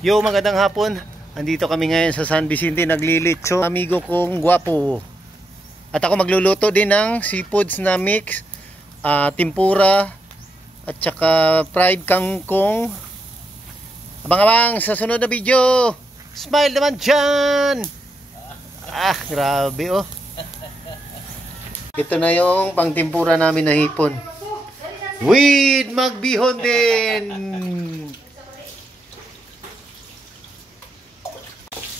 Yo, magandang hapon. Andito kami ngayon sa San Vicente, naglilitso. Amigo kong gwapo. At ako magluluto din ng seafoods na mix, tempura, at saka fried kangkong. Abang-abang sa sunod na video. Smile naman dyan. Grabe oh. Ito na yung pang tempura namin na hipon. With magbihon din.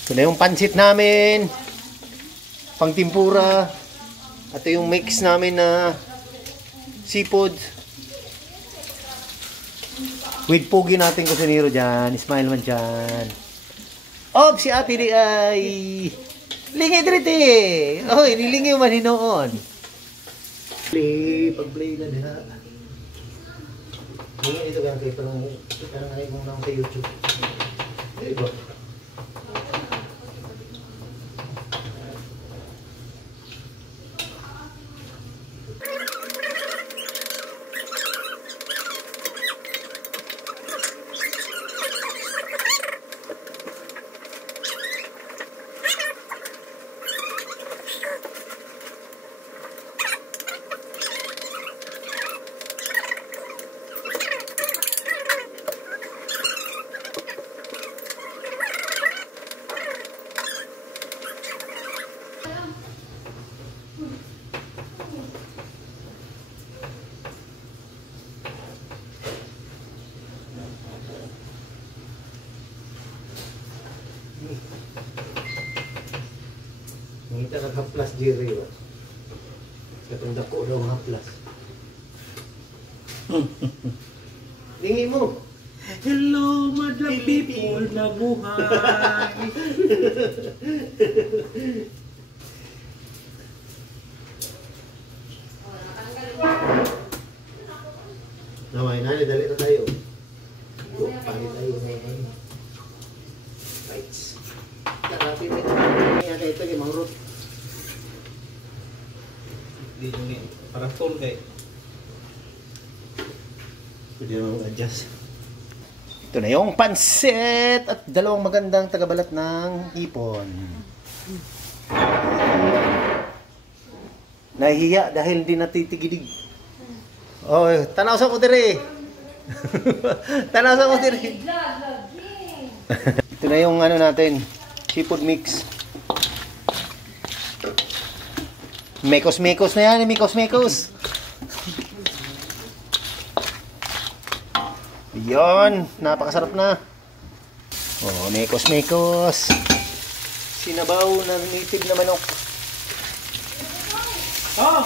Ito na yung pansit namin, pang tempura. Ito yung mix namin na seafood. With pugi natin kusinero dyan. Smile man dyan. Oh, si ate di ay lingi diriti. Oh, inilingi man hinoon. Pag-play na diha. Ngayon ito ganun kayo parang ay mong lang sa YouTube. Diba? Ngita nag-haplas diri ba? Katong dako daw haplas. Lingi mo. Hello, madam people na buhay. Naway na, dali na tayo. Pangit tayo ngayon. Right. Tarapi mo ito. Ito yung mga root. Dito nga. Para full kayo. Pwede naman adjust. Ito na yung pansit at dalawang magandang tagabalat ng hipon. Nahihiya dahil hindi natitigidig. Oh, tanaw sa ko dire. Tanaw sa ko dire. Ito na yung ano natin, seafood mix. Mekos-mekos na yan, mekos-mekos. Yun, napakasarap na. Oh, mekos-mekos. Sinabaw na native na manok. Oh!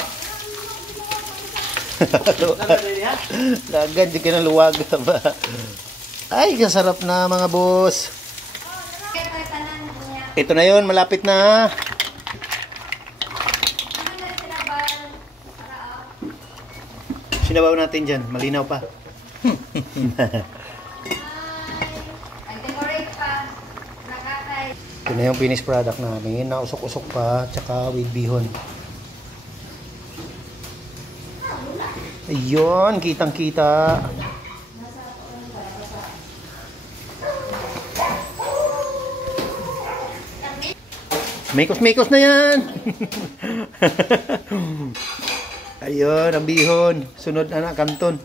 Lagad, di ka na luwag ba? Ay, kasarap na mga boss. Ito na yun, malapit na. Sinabaw natin dyan, malinaw pa. Ito na yung finished product namin, nausok-usok pa, tsaka with bihon. Ayun, kitang-kita. Mekos-mekos na yan. Ayun, ang bihon. Sunod anak, kanton.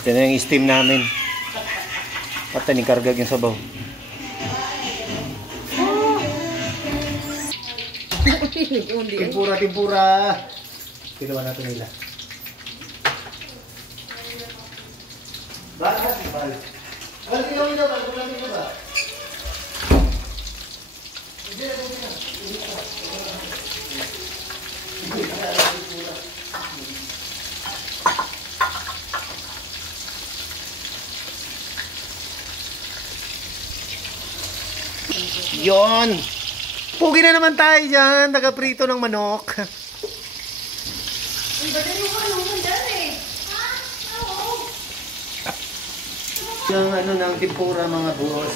Ito na yung steam namin. Pata ni kargag yung sabaw. Tempura. Ginawa natin nila. Bakit? Alam niyo ba? Yon. Pugi na naman tayo dyan. Taga-prito ng manok. Yung ano ng tempura mga boss.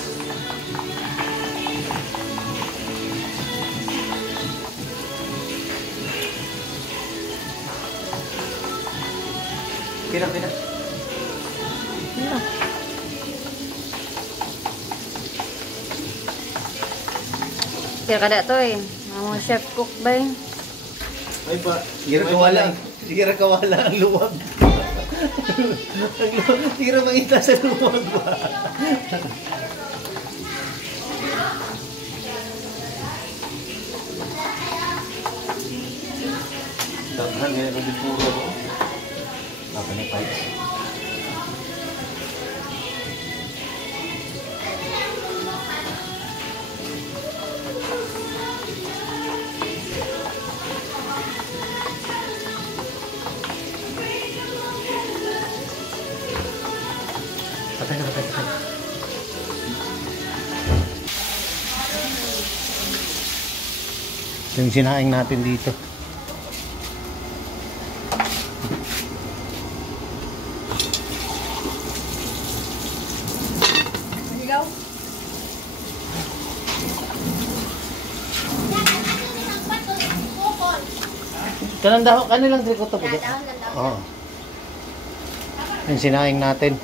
Pina. Kaya kada to eh. Mga chef cook ba eh? Ay pa, gira kawala. Gira kawala ang luwag. Gira mangita sa luwag ba? Taghan ngayon ko din puro. Apa na pipes? Patay na, patay, patay. Yung sinaing natin dito. Ikaw? Kanilang trikoto po. Oo. Yung sinaing natin.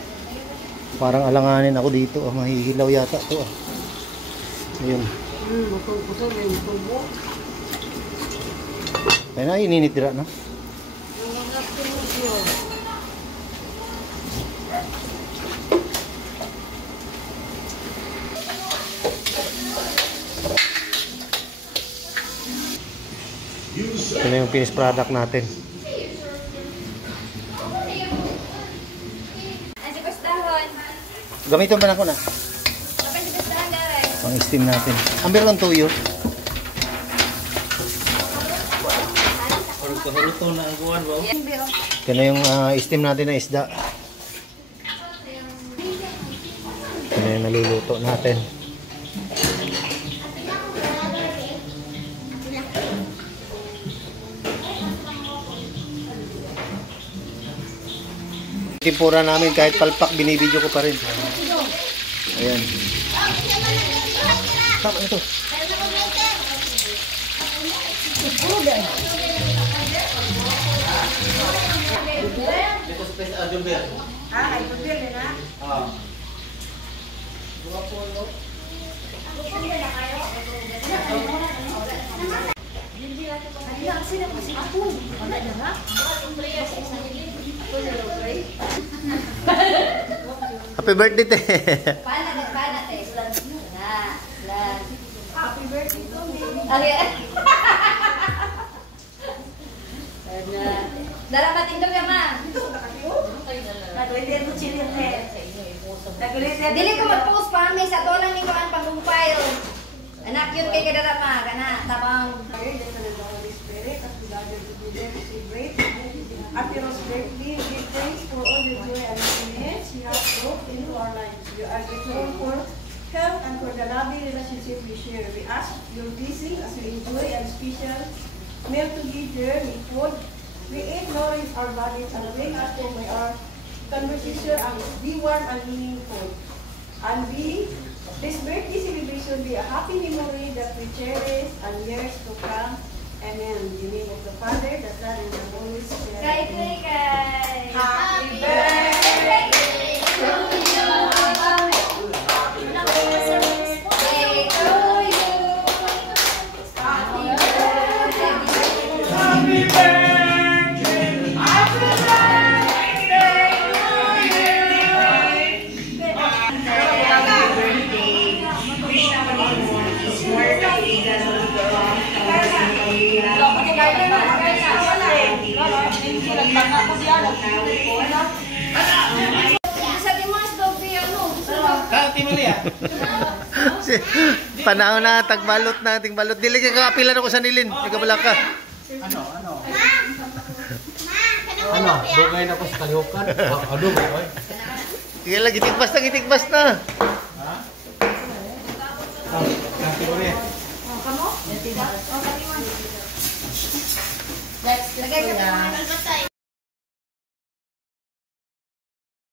Parang alanganin ako dito. Mahihilaw yata to. Ayun. Ayun na, ininitira na. Ito na yung finished product natin. Gamitin ba na ko na? Pang steam natin. Ang meron tuyo. Haruto na ang kuwan ba? Ito na yung steam natin na isda. Ito na yung naluluto natin. Timpura namin kahit palpak binibidyo ko pa rin. Ayan. Tama ito. Happy birthday, te. Pana, te. Happy birthday to me. Dala ka tindog ya, ma. Dili ko mag-post pa mi sa to lang nimo ang pag-compile. Anak yun kay kadara ma kana tabang. Happy birthday, give thanks for all your joy and happiness you have brought into our lives. You are grateful for health and for the loving relationship we share. We ask your blessing as we enjoy a special meal together. We eat, nourish our bodies and bring us to our conversation and be warm and meaningful. And this birthday celebration be a happy memory that we cherish and years to come. Amen. In the name of the Father, the Son, and the Holy Spirit. Happy birthday to you. Happy birthday to you. Happy birthday. Happy birthday. Panahon na, tagbalot na, tingbalot. Dili ka kapilan ako sa nilin. Ikaw bala ka. Ano? Dugay na ko sa kalihukan. Dugay, oy. Sige lang, gitikbas na. Ha? Nanti ko rin. Lagay ka sa mga nalbatay.